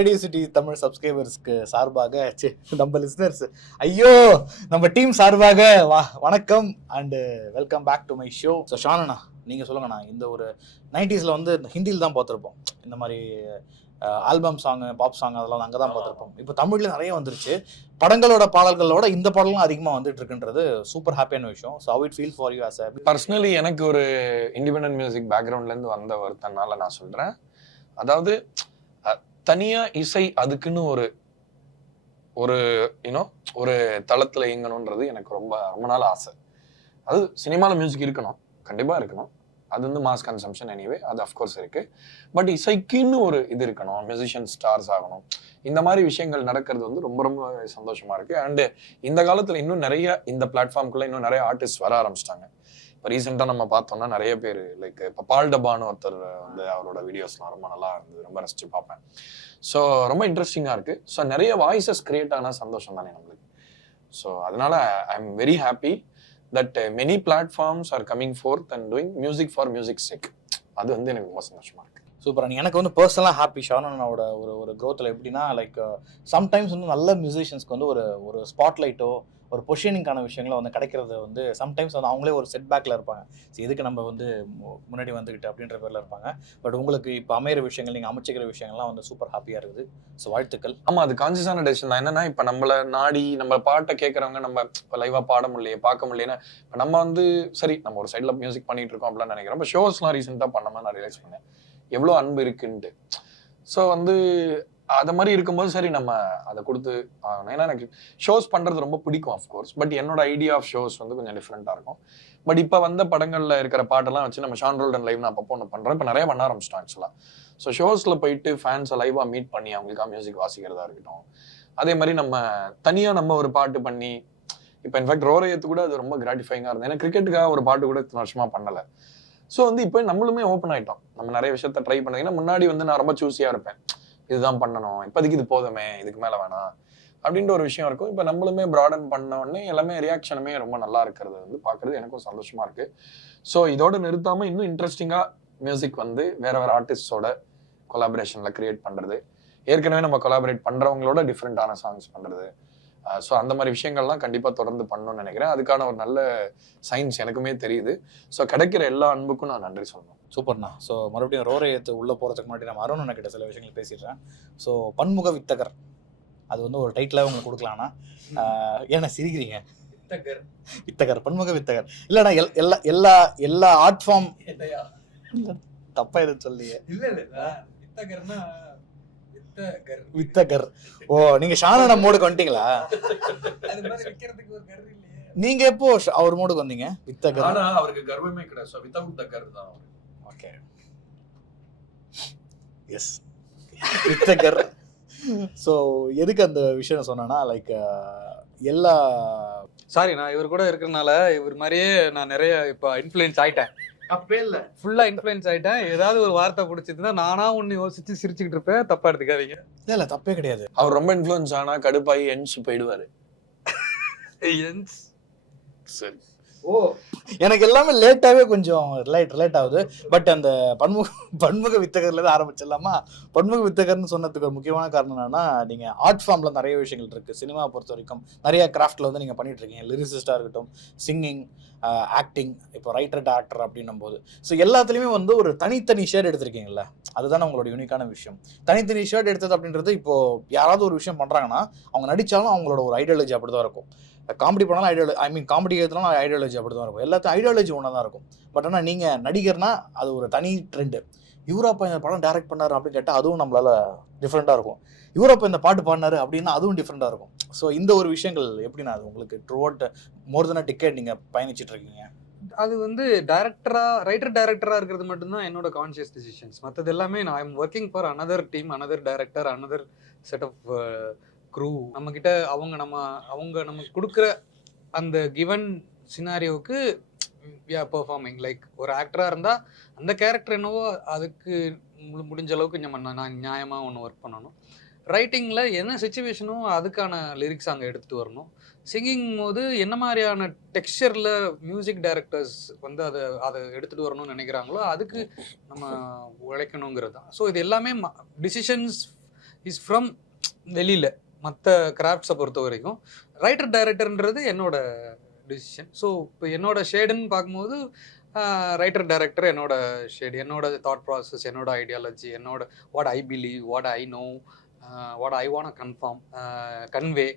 Radio city Tamil சப்ஸ்கிரைபர்ஸ்க்கு சார்பாக நம்ம listeners ஐயோ நம்ம டீம் சார்பாக வா வணக்கம் and welcome back to my show so ஷானண்ணா நீங்கள் சொல்லுங்கண்ணா இந்த ஒரு நைன்டிஸில் வந்து ஹிந்தியில் தான் பார்த்துருப்போம். இந்த மாதிரி ஆல்பம் சாங்கு பாப் சாங் அதெல்லாம் அங்கே தான் பார்த்துருப்போம். இப்போ தமிழில் நிறைய வந்துருச்சு. படங்களோட பாடல்களோட இந்த பாடலாம் அதிகமாக வந்துட்டு இருக்குன்றது சூப்பர் ஹாப்பியான விஷயம். So it feel for you as personally எனக்கு ஒரு இண்டிபெண்டன்ட் மியூசிக் பேக்ரவுண்ட்லேருந்து வந்த ஒருத்தனால நான் சொல்கிறேன் அதாவது தனியா இசை அதுக்குன்னு ஒரு ஒரு யூனோ ஒரு தளத்தில் இயங்கணுன்றது எனக்கு ரொம்ப ரொம்ப நாள் ஆசை. அது சினிமாவில் மியூசிக் இருக்கணும். கண்டிப்பாக இருக்கணும். அது வந்து மாஸ் கன்சம்ஷன் எனிவே அது அஃப்கோர்ஸ் இருக்கு. பட் இசைக்குன்னு ஒரு இது இருக்கணும். மியூசிஷியன் ஸ்டார்ஸ் ஆகணும். இந்த மாதிரி விஷயங்கள் நடக்கிறது வந்து ரொம்ப ரொம்ப சந்தோஷமா இருக்கு. அண்டு இந்த காலத்தில் இன்னும் நிறைய இந்த பிளாட்ஃபார்ம்குள்ள இன்னும் நிறைய ஆர்டிஸ்ட் வர ஆரம்பிச்சிட்டாங்க. இப்போ ரீசெண்டாக நம்ம பார்த்தோம்னா நிறைய பேர் லைக் இப்போ பால் டபான்னு ஒருத்தர் வந்து அவரோட வீடியோஸ்லாம் ரொம்ப நல்லா இருந்தது ரொம்ப ரசிச்சு பார்ப்பேன். ஸோ ரொம்ப இன்ட்ரெஸ்டிங்காக இருக்கு. ஸோ நிறைய வாய்ஸஸ் கிரியேட் ஆன சந்தோஷம் தானே நம்மளுக்கு. ஸோ அதனால I am very happy that many platforms are coming forth and doing music for music sake அது வந்து எனக்கு ரொம்ப சந்தோஷமா இருக்கு. சூப்பர் எனக்கு வந்து பர்சனலாக ஹாப்பி ஷானனோட ஒரு ஒரு க்ரோத்தில் எப்படின்னா லைக் சம்டைம்ஸ் வந்து நல்ல மியூசிஷியன்ஸ்க்கு வந்து ஒரு ஒரு ஸ்பாட்லைட்டோ ஒரு பொசிஷனிங்கான விஷயங்களை வந்து கிடைக்கிறது வந்து சம்டைம்ஸ் வந்து அவங்களே ஒரு செட் பேக்கில் இருப்பாங்க. சரி எதுக்கு நம்ம வந்து மு- முன்னாடி வந்துக்கிட்டு அப்படின்ற பேரில் இருப்பாங்க. பட் உங்களுக்கு இப்போ அமையிற விஷயங்கள் நீங்கள் அமைச்சிக்கிற விஷயங்கள்லாம் வந்து சூப்பர் ஹாப்பியாக இருக்குது. ஸோ வாழ்த்துக்கள். ஆமாம் அது கான்சியஸான டெசிஷன் தான். என்னன்னா இப்போ நம்மளை நாடி நம்ம பாட்டை கேட்குறவங்க நம்ம இப்போ லைவாக பாட முடியலையே பார்க்க முடியலன்னா இப்போ நம்ம வந்து சரி நம்ம ஒரு சைடில் மியூசிக் பண்ணிட்டு இருக்கோம் அப்படிலாம் நினைக்கிறோம் இப்போ ஷோஸ்லாம் ரீசெண்டாக பண்ணாம நான் ரியலைஸ் பண்ணேன். எவ்வளோ அன்பு இருக்குன்ட்டு. ஸோ வந்து அது மாதிரி இருக்கும்போது சரி நம்ம அதை கொடுத்து ஆகணும் ஏன்னா எனக்கு ஷோஸ் பண்ணுறது ரொம்ப பிடிக்கும் அஃப்கோர்ஸ் பட் என்னோட ஐடியா ஆஃப் ஷோஸ் வந்து கொஞ்சம் டிஃப்ரெண்ட்டாக இருக்கும். பட் இப்போ வந்த படங்களில் இருக்கிற பாட்டெல்லாம் வச்சு நம்ம ஷான் ரோல்டன் லைவ் நான் அப்பப்போ ஒன்று பண்ணுறேன் இப்போ நிறைய பண்ண ஆரம்பிச்சிட்டோம் ஆக்சுவலாக ஸோ ஷோஸில் போயிட்டு ஃபேன்ஸை லைவாக மீட் பண்ணி அவங்களுக்காக மியூசிக் வாசிக்கிறதா இருக்கட்டும். அதே மாதிரி நம்ம தனியாக நம்ம ஒரு பாட்டு பண்ணி இப்போ இன்ஃபேக்ட் ரோரையத்து கூட அது ரொம்ப கிராட்டிஃபைங்காக இருந்தது. ஏன்னா கிரிக்கெட்டுக்காக ஒரு பாட்டு கூட இத்தனை வருஷமாக பண்ணலை. ஸோ வந்து இப்போ நம்மளுமே ஓப்பன் ஆயிட்டோம். நம்ம நிறைய விஷயத்த ட்ரை பண்ணீங்கன்னா முன்னாடி வந்து நான் ரொம்ப சூஸியாக இருப்பேன். இதுதான் பண்ணணும். இப்போதைக்கு இது போதுமே இதுக்கு மேலே வேணாம். அப்படின்ற ஒரு விஷயம் இருக்கும். இப்போ நம்மளுமே ப்ராடன் பண்ண உடனே எல்லாமே ரியாக்ஷனுமே ரொம்ப நல்லா இருக்கிறது வந்து பார்க்குறது எனக்கும் சந்தோஷமா இருக்கு. ஸோ இதோட நிறுத்தாம இன்னும் இன்ட்ரெஸ்டிங்காக மியூசிக் வந்து வேற வேற ஆர்டிஸ்டோட கொலாபரேஷனில் கிரியேட் பண்ணுறது ஏற்கனவே நம்ம கொலாபரேட் பண்ணுறவங்களோட டிஃப்ரெண்ட்டான சாங்ஸ் பண்ணுறது ஸோ அந்த மாதிரி விஷயங்கள்லாம் கண்டிப்பாக தொடர்ந்து பண்ணணும்னு நினைக்கிறேன். அதுக்கான ஒரு நல்ல சயின்ஸ் எனக்குமே தெரியுது. ஸோ கிடைக்கிற எல்லா அன்புக்கும் நான் நன்றி சொல்லணும். சூப்பர்ண்ணா. ஸோ மறுபடியும் ரோரையத்து உள்ளே போகிறதுக்கு முன்னாடி நம்ம அருண் கிட்ட சில விஷயங்கள் பேசிடுறேன். ஸோ பன்முக வித்தகர். அது வந்து ஒரு டைட்டிலாக உங்களுக்கு கொடுக்கலாம்னா ஏன்னா சிரிக்கிறீங்க? வித்தகர். பன்முக வித்தகர். இல்லைண்ணா எல் எல்லா எல்லா எல்லா ஆர்ட் ஃபார்ம் தப்பா எதுவும் சொல்லியே இல்ல இல்ல. வித்தகர்னா வித்தகர். வித்தகர். ஓ நீங்க ஷானன மோடுக்கு வந்துட்டீங்களா? நீங்க எப்போ அவர் மோடுக்கு வந்தீங்க? வித்தகர். ஆனா அவருக்கு கர்வமே கிடையாது. ஸோ வித்தவுட் த கர் தான் ஓகே எஸ் வித்தகர். ஸோ எதுக்கு அந்த விஷயம் சொன்னேன்னா லைக் எல்லா சாரி நான் இவர் கூட இருக்கிறனால இவர் மாதிரியே நான் நிறைய இப்போ இன்ஃப்ளூயன்ஸ் ஆயிட்டேன். தப்பே இல்லை. ஃபுல்லா இன்ஃப்ளூயன்ஸ் ஆயிட்டேன். ஏதாவது ஒரு வார்த்தை பிடிச்சதுன்னா நானா ஒன்னு யோசிச்சு சிரிச்சுக்கிட்டு இருப்பேன். தப்பா எடுத்துக்காதீங்க. இல்லை இல்லை தப்பே கிடையாது. அவர் ரொம்ப இன்ஃப்ளூயன்ஸ் ஆனா கடுப்பாகி என்ச்சு போயிடுவாரு. Yes. சரி. ஓ. எனக்கு எல்லாமே லேட்டாவே கொஞ்சம் ரிலேட் ரிலேட் ஆகுது. பட் அந்த பன்முக பன்முக வித்தகர்ல இருந்து ஆரம்பிச்சிடலாமா? பன்முக வித்தகர்னு சொன்னதுக்கு ஒரு முக்கியமான காரணம் என்னன்னா நீங்க ஆர்ட் ஃபார்ம்ல நிறைய விஷயங்கள் இருக்கு. சினிமா பொறுத்த வரைக்கும் நிறைய கிராஃப்ட்ல வந்து நீங்க பண்ணிட்டு இருக்கீங்க. லிரிசிஸ்டா இருக்கட்டும் சிங்கிங் ஆக்டிங் இப்போ ரைட்டர் டேரக்டர் அப்படின்னும் போது ஸோ எல்லாத்துலேயுமே வந்து ஒரு தனித்தனி ஷேர்ட் எடுத்திருக்கீங்கல்ல? அதுதான் உங்களோட யூனிக்கான விஷயம். தனித்தனி ஷேர்ட் எடுத்தது அப்படின்றது இப்போ யாராவது ஒரு விஷயம் பண்றாங்கன்னா அவங்க நடிச்சாலும் அவங்களோட ஒரு ஐடியாலஜி அப்படி தான் இருக்கும். காமெடி பண்ணாலும் ஐடியாலஜி ஐ மீன் காமெடி எடுத்தாலும் ஐடியாலஜி அப்படி தான் இருக்கும். எல்லாத்தையும் ஐடியாலஜி ஒன்றா தான் இருக்கும். பட் ஆனால் நீங்கள் நடிகர்னா அது ஒரு தனி ட்ரெண்டு யூரோப்பா இந்த படம் டைரக்ட் பண்ணார் அப்படின்னு கேட்டால் அதுவும் நம்மளால டிஃப்ரெண்ட்டாக இருக்கும். யூரோப்பா இந்த பாட்டு பாடினாரு அப்படின்னா அதுவும் டிஃப்ரெண்ட்டாக இருக்கும். ஸோ இந்த ஒரு விஷயங்கள் எப்படின்னா அது உங்களுக்கு true out more than ticket நீங்கள் பயணிச்சிட்டு இருக்கீங்க? அது வந்து டைரக்டரா ரைட்டர் டைரக்டரா இருக்கிறது மட்டும்தான் என்னோட கான்சியஸ் டிசிஷன்ஸ் மற்றது எல்லாமே நான் I'm working for another team another director another set of crew நம்ம கிட்ட அவங்க நம்ம அவங்க நமக்கு கொடுக்குற அந்த கிவன் சினாரியோவுக்கு யா பெர்ஃபார்மிங் லைக் ஒரு ஆக்டராக இருந்தால் அந்த கேரக்டர் என்னவோ அதுக்கு மு- முடிஞ்ச அளவுக்கு நம்ம நான் நியாயமாக ஒன்று ஒர்க் பண்ணணும். ரைட்டிங்கில் என்ன சுச்சுவேஷனோ அதுக்கான லிரிக்ஸ் அங்கே எடுத்துகிட்டு வரணும். சிங்கிங் போது என்ன மாதிரியான டெக்ஸ்டரில் மியூசிக் டைரக்டர்ஸ் வந்து அதை அதை எடுத்துகிட்டு வரணும்னு நினைக்கிறாங்களோ அதுக்கு நம்ம உழைக்கணுங்கிறது தான். ஸோ இது எல்லாமே டிசிஷன்ஸ் இஸ் ஃப்ரம் வெளியில். மற்ற கிராஃப்ட்ஸை பொறுத்த வரைக்கும் ரைட்டர் டைரக்டர்ன்றது என்னோட டிசிஷன் ஸோ இப்போ என்னோட ஷேடுன்னு பார்க்கும்போது ரைட்டர் டைரக்டர் என்னோட ஷேடு என்னோட தாட் ப்ராசஸ் என்னோட ஐடியாலஜி என்னோட what I believe what I know what I want confirm convey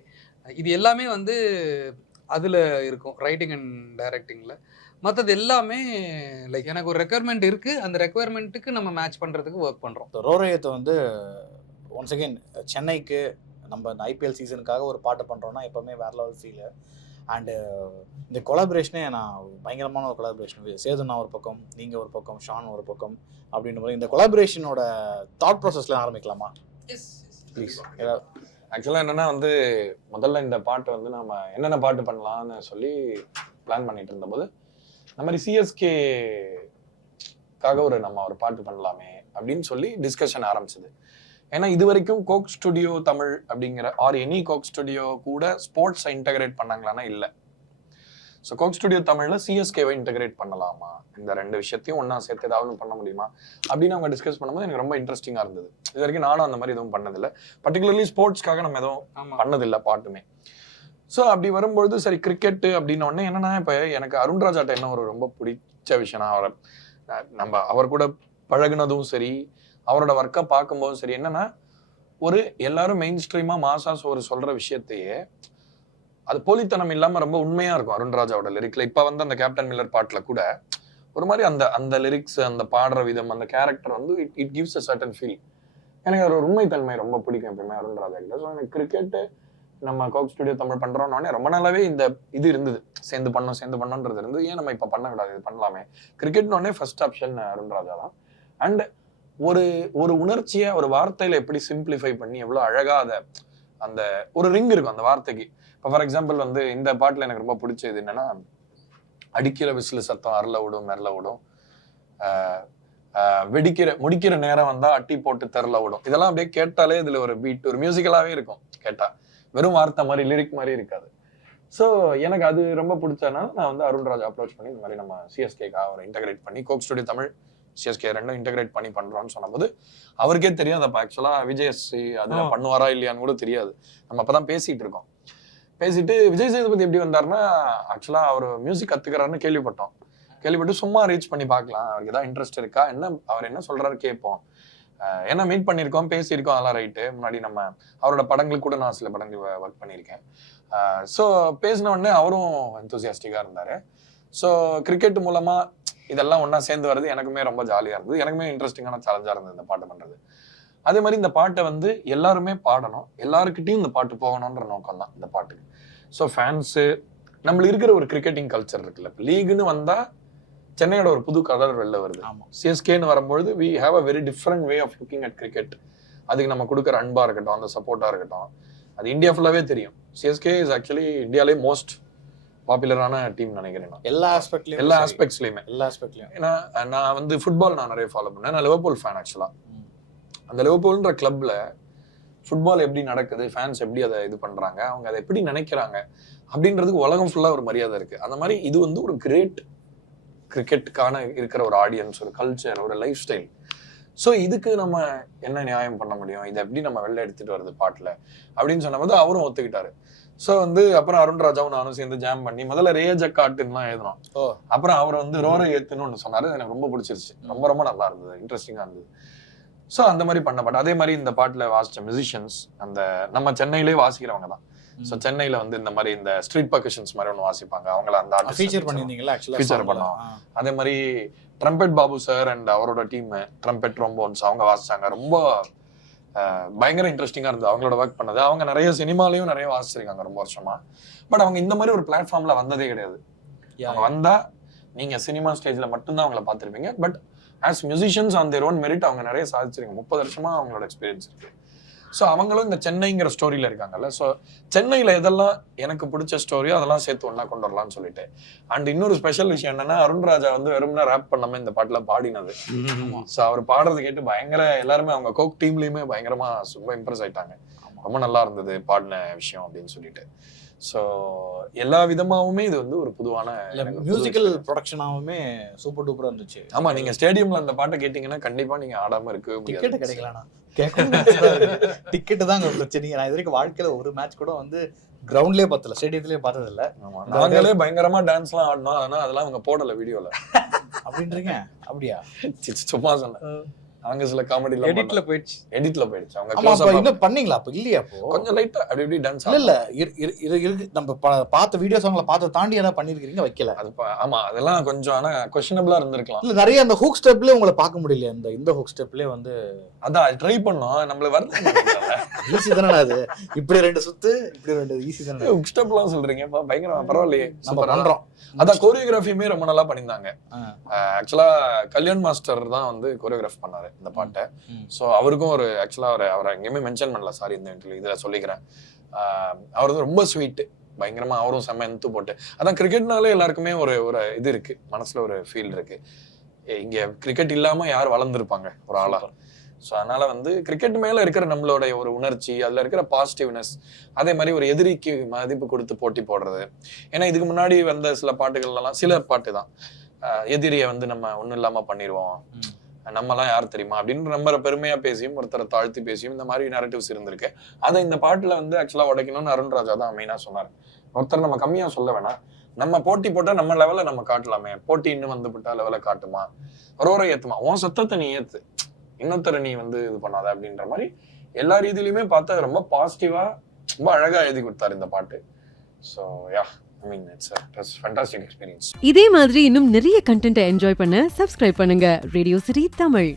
இது எல்லாமே வந்து அதில் இருக்கும் ரைட்டிங் அண்ட் டைரக்டிங்கில் மற்றது எல்லாமே லைக் எனக்கு ஒரு ரெக்குயர்மெண்ட் இருக்குது அந்த ரெக்குயர்மெண்ட்டுக்கு நம்ம மேட்ச் பண்ணுறதுக்கு ஒர்க் பண்ணுறோம் ரோரயத்தை வந்து ஒன்ஸ் அகெயின் சென்னைக்கு நம்ம இந்த ஐபிஎல் சீசனுக்காக ஒரு பாட்டு பண்ணுறோம்னா எப்போவுமே வேற லெவல் ஃபீல் அண்டு இந்த கொலாபரேஷனே நான் பயங்கரமான ஒரு கொலாபரேஷன் சேதுனா ஒரு பக்கம் நீங்கள் ஒரு பக்கம் ஷான் ஒரு பக்கம் அப்படின்ற மாதிரி இந்த கொலாபரேஷனோட தாட் ப்ராசஸ்ல ஆரம்பிக்கலாமா? ப்ளீஸ் ஆக்சுவலாக என்னன்னா வந்து முதல்ல இந்த பாட்டு வந்து நம்ம என்னென்ன பாட்டு பண்ணலாம்னு சொல்லி பிளான் பண்ணிட்டு இருந்தபோது இந்த மாதிரி சிஎஸ்கேக்காக ஒரு நம்ம ஒரு பாட்டு பண்ணலாமே அப்படின்னு சொல்லி டிஸ்கஷன் ஆரம்பிச்சது. ஏன்னா இது வரைக்கும் கோக் ஸ்டுடியோ தமிழ் அப்படிங்கிற ஆர் எனி கோக் ஸ்டுடியோ கூட ஸ்போர்ட்ஸை இன்டகிரேட் பண்ணாங்களான்னா இல்லை. ஸோ கோக் ஸ்டுடியோ தமிழில் சிஎஸ்கேவை இன்டகிரேட் பண்ணலாமா? இந்த ரெண்டு விஷயத்தையும் ஒன்றா சேர்த்து ஏதாவது பண்ண முடியுமா? அப்படின்னு அவங்க டிஸ்கஸ் பண்ணும்போது எனக்கு ரொம்ப இன்ட்ரெஸ்டிங்காக இருந்தது. இது வரைக்கும் நானும் அந்த மாதிரி எதுவும் பண்ணதில்லை. பர்டிகுலர்லி ஸ்போர்ட்ஸ்க்காக நம்ம எதுவும் பண்ணதில்லை பாட்டுமே. ஸோ அப்படி வரும்பொழுது சரி கிரிக்கெட்டு அப்படின்ன உடனே என்னன்னா இப்போ எனக்கு அருண்ராஜாட்ட என்ன ஒரு ரொம்ப பிடிச்ச விஷயம்னா அவரை நம்ம அவர் கூட பழகுனதும் சரி அவரோட ஒர்க்கை பார்க்கும்போதும் சரி என்னன்னா ஒரு எல்லாரும் மெயின் ஸ்ட்ரீமா மாசாஸ் ஒரு சொல்ற விஷயத்தையே அது போலித்தனம் இல்லாம ரொம்ப உண்மையா இருக்கும் அருண்ராஜாவோட லிரிக்ல இப்ப வந்து அந்த கேப்டன் மில்லர் பாட்டுல கூட ஒரு மாதிரி அந்த அந்த லிரிக்ஸ் அந்த பாடுற விதம் அந்த கேரக்டர் வந்து it it gives a certain feel எனக்கு ஒரு உண்மைத்தன்மை ரொம்ப பிடிக்கும் எப்பயுமே அருண்ராஜா கிட்ட. ஸோ எனக்கு கிரிக்கெட்டு நம்ம கோக் ஸ்டுடியோ தமிழ் பண்றோம்னோடனே ரொம்ப நாளாவே இந்த இது இருந்தது. சேர்ந்து பண்ணோம் சேர்ந்து பண்ணோன்றது இருந்து ஏன் நம்ம இப்ப பண்ணக்கூடாது இது பண்ணலாமே. கிரிக்கெட்னோடனே ஃபர்ஸ்ட் ஆப்ஷன் அருண்ராஜா தான். அண்ட் ஒரு ஒரு உணர்ச்சியை ஒரு வார்த்தையில எப்படி சிம்பிளிஃபை பண்ணி எவ்வளோ அழகா அதை அந்த ஒரு ரிங் இருக்கும் அந்த வார்த்தைக்கு. இப்போ ஃபார் எக்ஸாம்பிள் வந்து இந்த பாட்டில் எனக்கு ரொம்ப பிடிச்சது என்னன்னா அடிக்கிற விசில் சத்தம் அருள விடும் மெரல விடும். வெடிக்கிற முடிக்கிற நேரம் வந்தா அட்டி போட்டு தெரல விடும். இதெல்லாம் அப்படியே கேட்டாலே இதுல ஒரு பீட் ஒரு மியூசிக்கலாவே இருக்கும் கேட்டா. வெறும் வார்த்தை மாதிரி லிரிக் மாதிரி இருக்காது. ஸோ எனக்கு அது ரொம்ப பிடிச்சதுனால நான் வந்து அருண்ராஜ் அப்ரோச் பண்ணி இந்த மாதிரி நம்ம சிஎஸ்கேக்காக ஒரு இன்டகிரேட் பண்ணி கோக் ஸ்டுடியோ தமிழ் சிஎஸ்கே ரெண்டும் இன்டகிரேட் பண்ணி பண்றோம்னு சொன்னபோது அவருக்கே தெரியாது அப்ப ஆக்சுவலா விஜயஸ்ரீ அதுல. பண்ணுவாரா இல்லையான்னு கூட தெரியாது. நம்ம அப்பதான் பேசிட்டு இருக்கோம். பேசிட்டு விஜய் சேதுபதி எப்படி வந்தாருன்னா ஆக்சுவலா அவர் மியூசிக் கத்துக்கிறாருன்னு கேள்விப்பட்டோம். கேள்விப்பட்டு சும்மா ரீச் பண்ணி பார்க்கலாம். அவருக்கு ஏதாவது இன்ட்ரெஸ்ட் இருக்கா? என்ன அவர் என்ன சொல்றாரு கேட்போம். ஏன்னா மீட் பண்ணியிருக்கோம் பேசியிருக்கோம் அதெல்லாம் ரைட்டு முன்னாடி நம்ம அவரோட படங்களுக்கு கூட நான் சில படங்கள் ஒர்க் பண்ணியிருக்கேன். ஸோ பேசின உடனே அவரும் enthusiastic-ஆ இருந்தாரு. ஸோ கிரிக்கெட் மூலமா இதெல்லாம் ஒண்ணா சேர்ந்து வர்றது எனக்குமே ரொம்ப ஜாலியா இருந்தது. எனக்குமே இன்ட்ரெஸ்டிங்கான சேலஞ்சா இருந்தது இந்த பாட்டு பண்றது. அதே மாதிரி இந்த பாட்டை வந்து எல்லாருமே பாடணும். எல்லாருக்கிட்டையும் இந்த பாட்டு போகணுன்ற நோக்கம் தான் இந்த பாட்டுக்கு ஸோ ஃபேன்ஸு நம்மளுக்கு இருக்கிற ஒரு கிரிக்கெட்டிங் கல்ச்சர் இருக்குல்ல. லீக்னு வந்தா சென்னையோட ஒரு புது கலர் வெளில வருது. ஆமா. சிஎஸ்கேன்னு வரும்பொழுது we have a very different way of looking at cricket அதுக்கு நம்ம கொடுக்குற அன்பா இருக்கட்டும் அந்த சப்போர்ட்டா இருக்கட்டும். அது இந்தியா ஃபுல்லாவே தெரியும். சிஎஸ்கே இஸ் ஆக்சுவலி இந்தியாலே மோஸ்ட் பாப்புலரான டீம் நினைக்கிறேன் நான். எல்லா ஆஸ்பெக்ட்லயும் எல்லா ஆஸ்பெக்ட்ஸ்லயுமே எல்லா ஆஸ்பெக்ட்லயும் ஏன்னா நான் வந்து ஃபுட்பால் நான் நிறைய ஃபாலோ பண்ணேன் நான் லிவர்பூல் ஃபேன் ஆக்சுவலா அந்த லிவர்பூல்ன்ற கிளப்ல ஃபுட்பால் எப்படி நடக்குது ஃபேன்ஸ் எப்படி அதை இது பண்றாங்க அவங்க அதை எப்படி நினைக்கிறாங்க அப்படின்றதுக்கு உலகம் ஃபுல்லா ஒரு மரியாதை இருக்கு. அந்த மாதிரி இது வந்து ஒரு கிரேட் கிரிக்கெட்டுக்கான இருக்கிற ஒரு ஆடியன்ஸ் ஒரு கல்ச்சர் ஒரு லைஃப் ஸ்டைல் ஸோ இதுக்கு நம்ம என்ன நியாயம் பண்ண முடியும்? இதை எப்படி நம்ம வெளில எடுத்துட்டு வருது பாட்டுல? அப்படின்னு சொன்னபோது அவரும் ஒத்துக்கிட்டாரு. ஸோ வந்து அப்புறம் அருண் ராஜாவும் நானும் சேர்ந்து ஜாம் பண்ணி முதல்ல ரேஜ காட்டுன்னுலாம் எழுதினோம். அப்புறம் அவர் வந்து ரோரை ஏத்துன்னு ஒன்று சொன்னாரு. எனக்கு ரொம்ப பிடிச்சிருச்சு. ரொம்ப ரொம்ப நல்லா இருந்தது. இன்ட்ரெஸ்டிங்கா இருந்தது. ஸோ அந்த மாதிரி பண்ண பாட்டு. அதே மாதிரி இந்த பாட்டுல வாசிச்ச மியூசிஷியன்ஸ் அந்த நம்ம சென்னையிலே வாசிக்கிறவங்க தான். ஸோ சென்னையில வந்து இந்த மாதிரி இந்த ஸ்ட்ரீட் பர்கஷன்ஸ் மாதிரி ஒன்று வாசிப்பாங்க. அவங்கள அந்த ஃபீச்சர் பண்ணியிருந்தீங்களா? ஆக்சுவலா Feature பண்ணோம். அதே மாதிரி ட்ரம்பெட் பாபு சார் அண்ட் அவரோட டீம் ட்ரம்பெட் ரொம்போன்ஸ் அவங்க வாசிச்சாங்க. ரொம்ப பயங்கர இன்ட்ரெஸ்டிங்கா இருந்தது. அவங்களோட ஒர்க் பண்ணது. அவங்க நிறைய சினிமாலையும் நிறைய வாசிச்சிருக்காங்க ரொம்ப வருஷமா. பட் அவங்க இந்த மாதிரி ஒரு பிளாட்ஃபார்ம்ல வந்ததே கிடையாது. அவங்க வந்தா நீங்க சினிமா ஸ்டேஜ்ல மட்டும்தான் அவங்கள பார்த்திருப்பீங்க. But as musicians on their own merit அவங்க நிறைய சாதிச்சிருக்காங்க. முப்பது வருஷமா அவங்களோட எக்ஸ்பீரியன்ஸ் இருக்கு. ஸோ அவங்களும் இந்த சென்னைங்கிற ஸ்டோரியில இருக்காங்கல்ல. ஸோ சென்னையில எதெல்லாம் எனக்கு பிடிச்ச ஸ்டோரியோ அதெல்லாம் சேர்த்து ஒண்ணா கொண்டு வரலாம்னு சொல்லிட்டு. அண்ட் இன்னொரு ஸ்பெஷல் விஷயம் என்னன்னா அருண் ராஜா வந்து வெறும்னா ரேப் பண்ணாம இந்த பாட்டுல பாடினது. ஸோ அவர் பாடுறது கேட்டு பயங்கர எல்லாருமே அவங்க கோக் டீம்லயுமே பயங்கரமா ரொம்ப இம்ப்ரெஸ் ஆயிட்டாங்க. ரொம்ப நல்லா இருந்தது பாடின விஷயம் அப்படின்னு சொல்லிட்டு. ஸோ எல்லா விதமாவுமே இது வந்து ஒரு புதுவான மியூசிக்கல். ப்ரொடக்ஷனாவுமே சூப்பர் டூப்பரா இருந்துச்சு. ஆமா நீங்க ஸ்டேடியம்ல அந்த பாட்டை கேட்டீங்கன்னா கண்டிப்பா நீங்க ஆடாம இருக்கவே டிக்கெட் கிடைக்கலண்ணா. டிக்கெட் தான் பிரச்சனை நான் இது வரைக்கும் வாழ்க்கையில ஒரு மேட்ச் கூட வந்து கிரவுண்ட்லயே பார்த்தல ஸ்டேடியத்திலேயே பார்த்தது இல்ல ஆமா. நாங்களே பயங்கரமா டான்ஸ்லாம் ஆடினோம். ஆனா அதெல்லாம் அவங்க போடல வீடியோல அப்படின்றீங்க? அப்படியா? சும்மா சொன்னேன். அவங்க சில காமெடி எடிட்ல போயிடுச்சு. எடிட்ல போயிடுச்சு. அவங்க ஆமா அப்ப இன்னும் பண்ணீங்களா? அப்ப இல்லையா அப்போ? கொஞ்சம் லைட்டா அப்படி இப்படி டான்ஸ் இல்ல இல்ல. இரு- இரு- இரு- இருக்கு நம்ம பா- பார்த்த வீடியோ சாங்ல பார்த்த தாண்டி ஏதாவது பண்ணிருக்கீங்க வைக்கல. அது ப- ஆமா அதெல்லாம் கொஞ்சம் ஆனா கொஸ்டினபிளா இருந்திருக்கலாம். இல்ல நிறைய அந்த ஹூக் ஸ்டெப்ல உங்களை பார்க்க முடியல இந்த இந்த ஹூக் ஸ்டெப்லயே வந்து அதான் ட்ரை பண்ணோம். நம்மள வரல ஈஸி தானே அது? இப்படி ரெண்டு சுத்து இப்படி ரெண்டு ஈஸி தானே ஸ்டெப்லாம் சொல்றீங்க. பா, பயங்கரமா பரவாயில்லையே. நம்ம. பண்றோம். அதான் கோரியோகிராஃபியுமே ரொம்ப நல்லா பண்ணியிருந்தாங்க. ஆக்சுவலா கல்யாண் மாஸ்டர் தான் வந்து கோரியோகிராஃப் பண்ணாரு. இந்த பாட்டை. ஸோ அவருக்கும் ஒரு ஆக்சுவலா அவர் அவரை எங்கேயுமே மென்ஷன் பண்ணல சாரி இந்த இன்டர்வியூ இதில் சொல்லிக்கிறேன். அவர் வந்து ரொம்ப ஸ்வீட் பயங்கரமா அவரும் செம்ம எந்து போட்டு. அதான் கிரிக்கெட்னாலே எல்லாருக்குமே ஒரு ஒரு இது இருக்கு. மனசுல ஒரு ஃபீல் இருக்கு. ஏ, இங்க கிரிக்கெட் இல்லாம யார் வளர்ந்துருப்பாங்க? ஒரு ஆளா. ஸோ அதனால வந்து கிரிக்கெட் மேல இருக்கிற நம்மளுடைய ஒரு உணர்ச்சி அதுல இருக்கிற பாசிட்டிவ்னஸ் அதே மாதிரி ஒரு எதிரிக்கு மதிப்பு கொடுத்து போட்டி போடுறது. ஏன்னா இதுக்கு முன்னாடி வந்த சில பாட்டுகள்லாம் சில பாட்டு தான். எதிரியை வந்து நம்ம ஒண்ணும் இல்லாம பண்ணிடுவோம். நம்மலாம் யார் தெரியுமா? அப்படின்னு நம்ம பெருமையா பேசியும் ஒருத்தரை தாழ்த்தி பேசியும் இந்த மாதிரி நரட்டிவ்ஸ் இருந்திருக்கு. அதை இந்த பாட்டுல வந்து ஆக்சுவலா உடைக்கணும்னு அருண் ராஜா தான் மெயினா சொன்னார். ஒருத்தர் நம்ம கம்மியா சொல்ல வேணாம். நம்ம போட்டி போட்டா நம்ம லெவல நம்ம காட்டலாமே. போட்டி இன்னும் வந்து போட்டா லெவல காட்டுமா? ஒரு ஏத்துமா? உன் சத்தத்தை நீ ஏத்து. இன்னொருத்தரை நீ வந்து இது பண்ணாத அப்படின்ற மாதிரி எல்லா ரீதியிலுமே பார்த்தா ரொம்ப பாசிட்டிவா ரொம்ப அழகா எழுதி கொடுத்தாரு இந்த பாட்டு. So yeah I mean it's it's fantastic experience இதே மாதிரி இன்னும் நிறைய கண்டென்ட்டை என்ஜாய் பண்ண சப்ஸ்கிரைப் பண்ணுங்க. Radio city Tamil